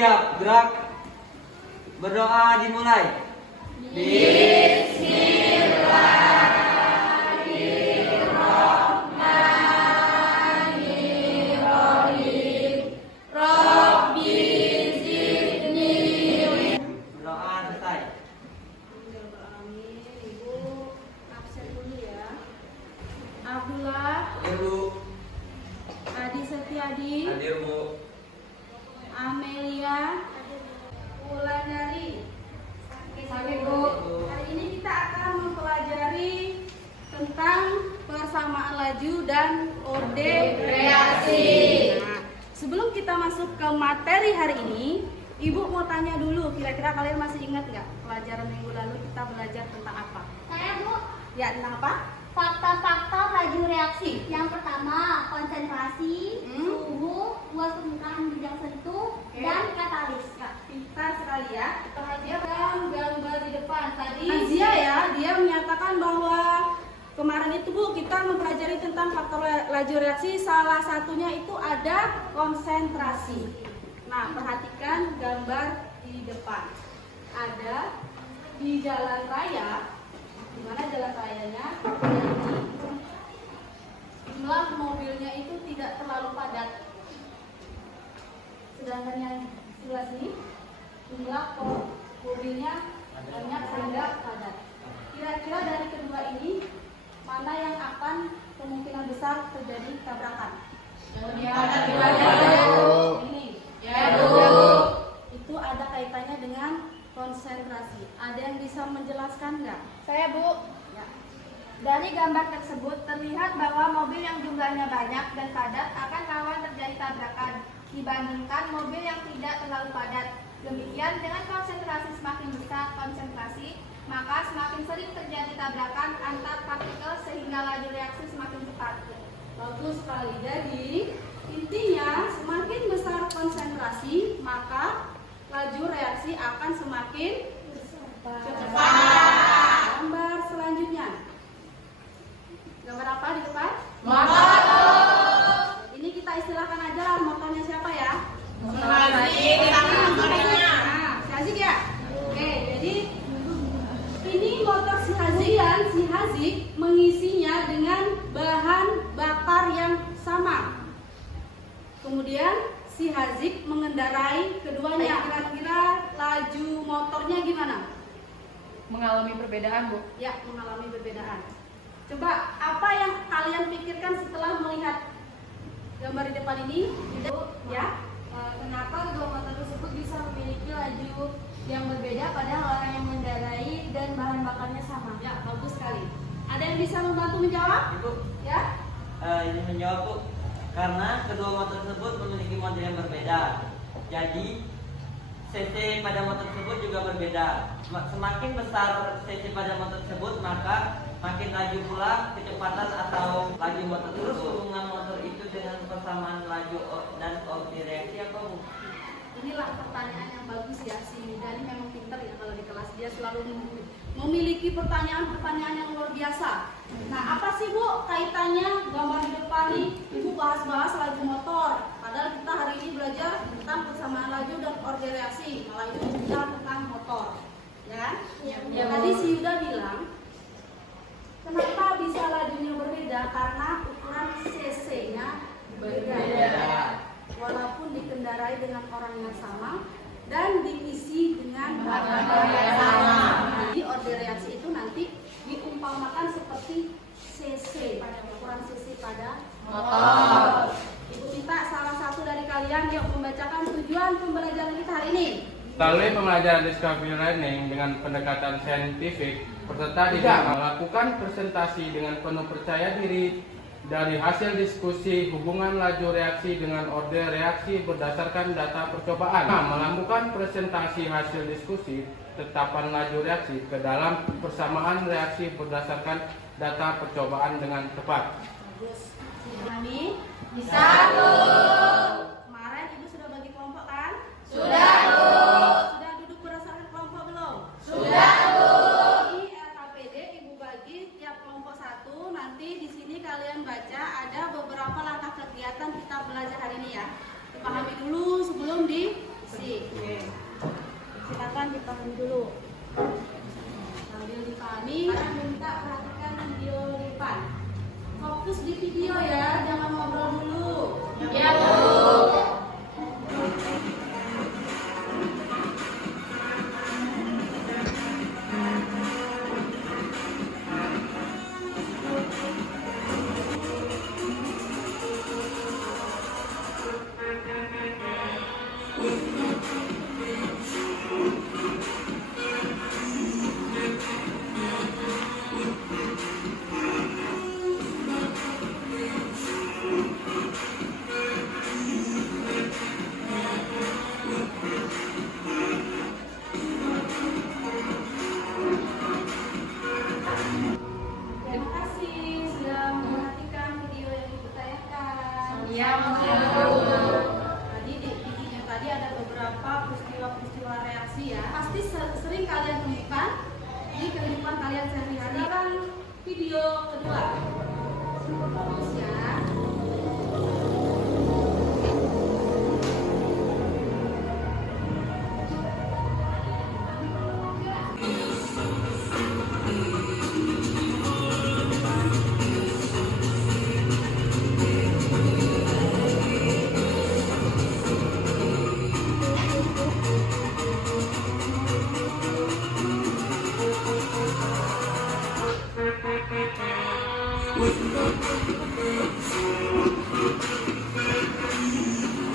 siap, gerak. Berdoa dimulai. Berdoa selesai. Ibu absen dulu ya. Abdullah Hadir, Bu. Adi Setiadi, Hadir, Bu. Amelia Wulandari. Oke, Bu. Hari ini kita akan mempelajari tentang persamaan laju dan orde reaksi. Nah, sebelum kita masuk ke materi hari ini, Ibu mau tanya dulu, kira-kira kalian masih ingat nggak pelajaran minggu lalu kita belajar tentang apa? Saya Bu, Ya, tentang apa? faktor-faktor laju reaksi. Yang pertama, konsentrasi, Hmm. suhu, luas permukaan bidang sentuh, Oke. dan katalis. Ya, pintar sekali ya. Perhatikan gambar di depan tadi. Azia ya, dia menyatakan bahwa kemarin itu Bu kita mempelajari tentang faktor laju reaksi, salah satunya itu ada konsentrasi. Nah, perhatikan gambar di depan. Ada di jalan raya, di mana jalan rayanya jadi jumlah mobilnya itu tidak terlalu padat. Sedangkan yang sebelah sini jumlah mobilnya banyak sehingga padat. Kira-kira dari kedua ini mana yang akan kemungkinan besar terjadi tabrakan? Ini. Itu ada kaitannya dengan konsentrasi. Ada yang bisa menjelaskan nggak? Saya Bu, Ya. dari gambar tersebut terlihat bahwa mobil yang jumlahnya banyak dan padat akan rawan terjadi tabrakan dibandingkan mobil yang tidak terlalu padat. Demikian dengan konsentrasi semakin besar konsentrasi, maka semakin sering terjadi tabrakan antar partikel sehingga laju reaksi semakin cepat. Bagus sekali. Jadi intinya semakin besar konsentrasi maka laju reaksi akan semakin cepat. Gambar selanjutnya. Gambar apa di depan? Ini kita istilahkan aja lah motornya siapa ya? Nah, si Hazik ya? Oke, jadi ini motor si Hazik mengisinya dengan bahan bakar yang sama. Kemudian si Hazik mengendarai keduanya. Kira-kira laju motornya gimana? Mengalami perbedaan, Bu. Ya, mengalami perbedaan. Coba apa yang kalian pikirkan setelah melihat gambar di depan ini? Ya. Kenapa kedua motor tersebut bisa memiliki laju yang berbeda padahal orang yang mengendarai dan bahan bakarnya sama? Ya, bagus sekali. Ada yang bisa membantu menjawab? Ibu, Ya. ini menjawab, Bu. Karena kedua motor tersebut memiliki model yang berbeda. Jadi cc pada motor tersebut juga berbeda. Semakin besar cc pada motor tersebut, maka makin laju pula kecepatan atau laju motor tersebut. Hubungan motor itu dengan persamaan laju dan orde reaksi apa, Bu? Inilah pertanyaan yang bagus ya, si Yuda ini memang pintar ya kalau di kelas, dia selalu memiliki pertanyaan-pertanyaan yang luar biasa. Nah, apa sih Bu kaitannya gambar di depan nih? Ibu bahas-bahas laju motor, padahal kita hari ini belajar tentang persamaan laju dan orde reaksi, malah itu cerita tentang motor, ya? Ya, tadi si Yuda bilang kenapa bisa lajunya berbeda? Karena ukuran cc-nya berbeda. Walaupun dikendarai dengan orang yang sama dan diisi dengan bahan bakar yang sama. Jadi orde reaksi itu nanti diumpamakan seperti cc, pada ukuran cc pada motor. Ibu minta salah satu dari kalian yang membacakan tujuan pembelajaran kita hari ini. Melalui pembelajaran discovery learning dengan pendekatan saintifik, peserta tidak melakukan presentasi dengan penuh percaya diri dari hasil diskusi hubungan laju reaksi dengan orde reaksi berdasarkan data percobaan. Melakukan presentasi hasil diskusi tetapan laju reaksi ke dalam persamaan reaksi berdasarkan data percobaan dengan tepat. Bagus. Dipahami? Bisa, Bu. Kemarin Ibu sudah bagi kelompok kan? Sudah, Bu. Sudah duduk berdasarkan kelompok belum? Sudah, Bu. Di LKPD Ibu bagi tiap kelompok satu. Nanti di sini kalian baca ada beberapa langkah kegiatan kita belajar hari ini ya. Dipahami dulu sebelum di Sip. Oke. Silakan dipahami dulu. Sambil dipahami, minta perhatikan video di depan. Fokus di video ya, jangan ngobrol dulu. Ya, Bu. Terima kasih sudah memperhatikan video yang ibu tayangkan. Ya, Bu. Tadi di videonya tadi ada beberapa peristiwa-peristiwa reaksi ya. Pasti sering kalian temukan di kehidupan kalian sehari-hari. Sekarang video kedua. Fokus ya.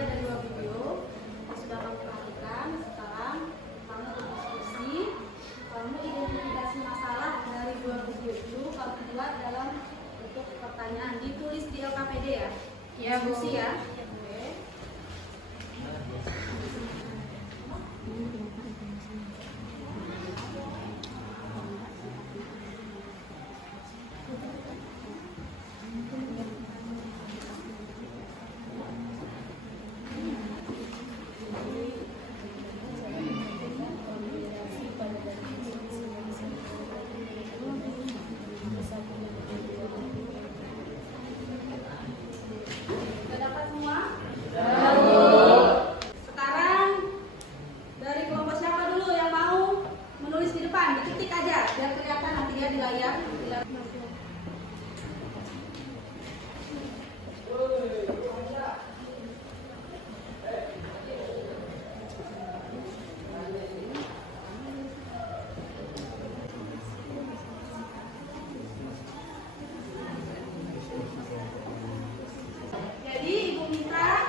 Ada dua video yang sudah kamu perhatikan. Sekarang kamu berdiskusi, kamu identifikasi masalah dari dua video itu, kamu buat dalam bentuk pertanyaan, ditulis di LKPD ya. Ya, Bu. Diskusi ya. Oke. Sudah dapat semua? Sekarang dari kelompok siapa dulu yang mau menulis di depan? Diketik aja biar kelihatan nanti ya di layar. Jadi ibu minta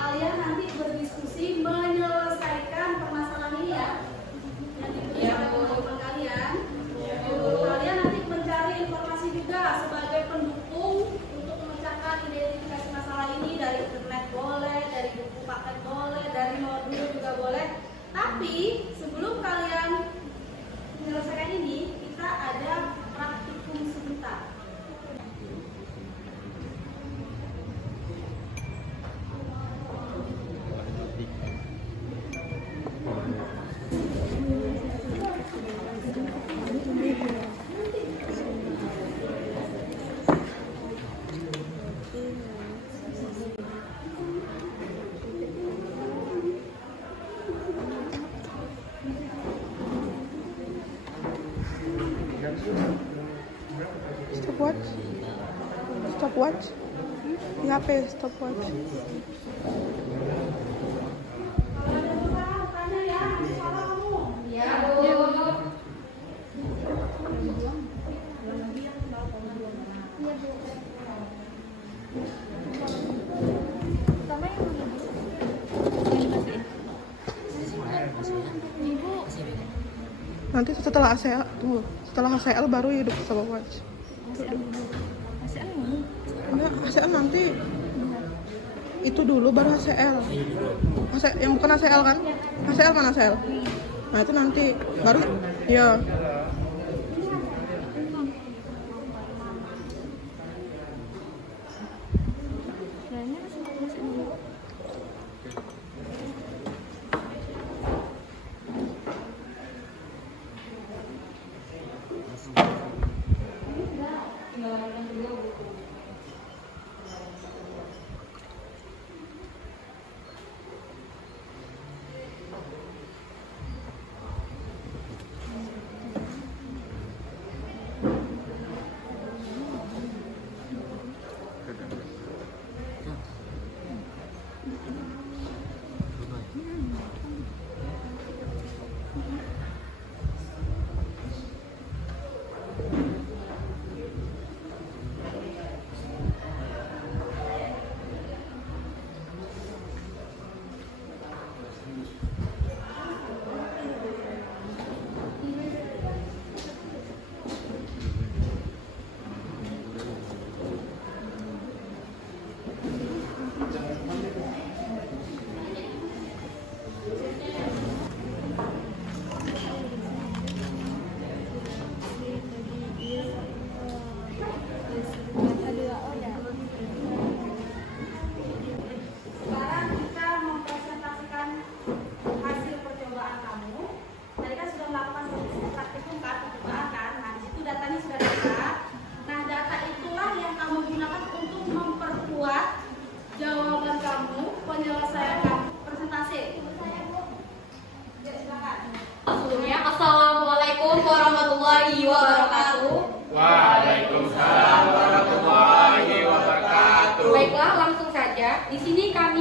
kalian nanti berdiskusi menyelesaikan permasalahan ini ya. Yang diberi oleh teman-teman kalian. Kalian nanti mencari informasi juga sebagai pendukung untuk memecahkan identifikasi masalah ini, dari internet boleh, dari buku paket boleh, dari modul juga boleh. Tapi sebelum kalian menyelesaikan ini, kita ada praktikum sebentar. Stopwatch. Stopwatch. Di HP stopwatch. Kalau ada yang tanya ya, salah kamu. Ya, Bu. Nanti setelah ACL, tunggu. Setelah ACL baru hidup stopwatch. Enggak, ACL nanti. Itu dulu baru ACL. Yang bukan ACL kan? ACL mana ACL? Nah itu nanti baru ya.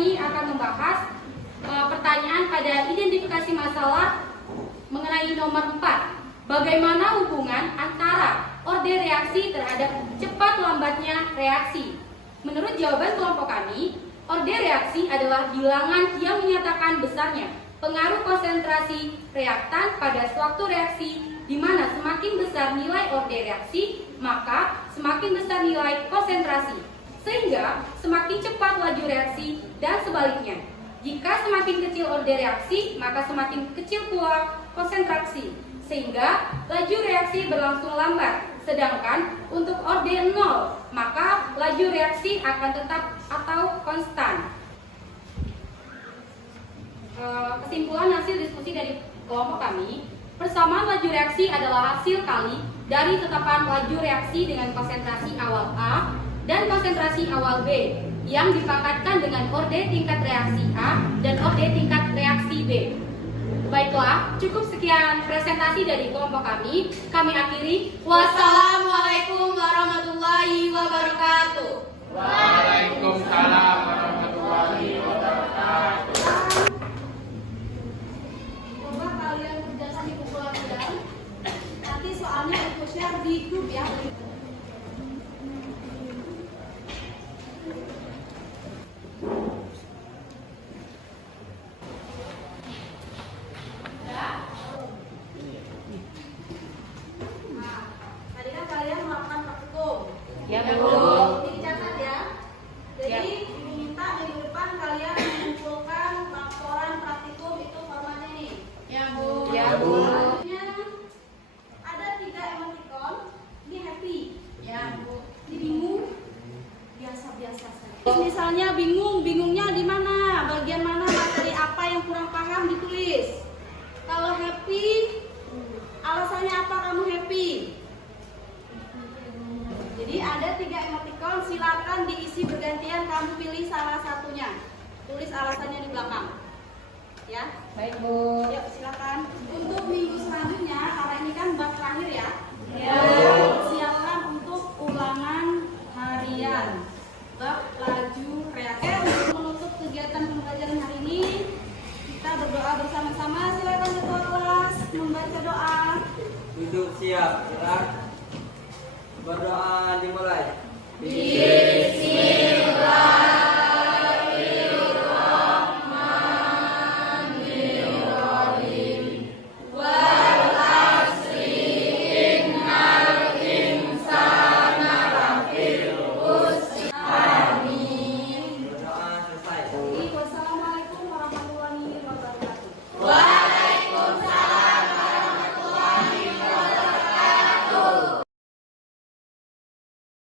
kami akan membahas pertanyaan pada identifikasi masalah mengenai nomor 4. Bagaimana hubungan antara order reaksi terhadap cepat lambatnya reaksi? Menurut jawaban kelompok kami, order reaksi adalah bilangan yang menyatakan besarnya pengaruh konsentrasi reaktan pada suatu reaksi, di mana semakin besar nilai order reaksi, maka semakin besar nilai konsentrasi, sehingga semakin cepat laju reaksi dan sebaliknya. Jika semakin kecil order reaksi, maka semakin kecil pula konsentrasi, sehingga laju reaksi berlangsung lambat. Sedangkan untuk order 0, maka laju reaksi akan tetap atau konstan. Kesimpulan hasil diskusi dari kelompok kami, persamaan laju reaksi adalah hasil kali dari tetapan laju reaksi dengan konsentrasi awal A dan konsentrasi awal B yang dipangkatkan dengan order tingkat reaksi A dan order tingkat reaksi B. Baiklah, cukup sekian presentasi dari kelompok kami. Kami akhiri. Wassalamualaikum warahmatullahi wabarakatuh. Waalaikumsalam warahmatullahi wabarakatuh. Coba kalian kerjakan di buku latihan. Nanti soalnya aku share di grup ya. Nah, tadi kan kalian melakukan praktikum. Ya, Bu. Bu. Ini dicatat ya. Jadi diminta minggu depan kalian mengumpulkan laporan praktikum itu formatnya nih. Ya, Bu. Ya, Bu. Selanjutnya ada 3 emoticon. Ini happy. Ya, Bu. Ini bingung. Biasa-biasa saja. Misalnya bingung, bingungnya di mana? Bagian mana materi apa yang kurang paham ditulis. Kalau happy, alasannya apa kamu happy? Jadi ada 3 emoticon, silakan diisi bergantian, kamu pilih salah satunya. Tulis alasannya di belakang. Ya. Baik, Bu. Yuk, silakan. Untuk minggu selanjutnya, karena ini kan bab terakhir ya. Ya. Siapkan untuk ulangan harian bab laju reaksi. Untuk menutup kegiatan pembelajaran hari ini, kita berdoa bersama-sama. Silakan ketua kelas membaca doa. Duduk siap, gerak. Berdoa dimulai. Di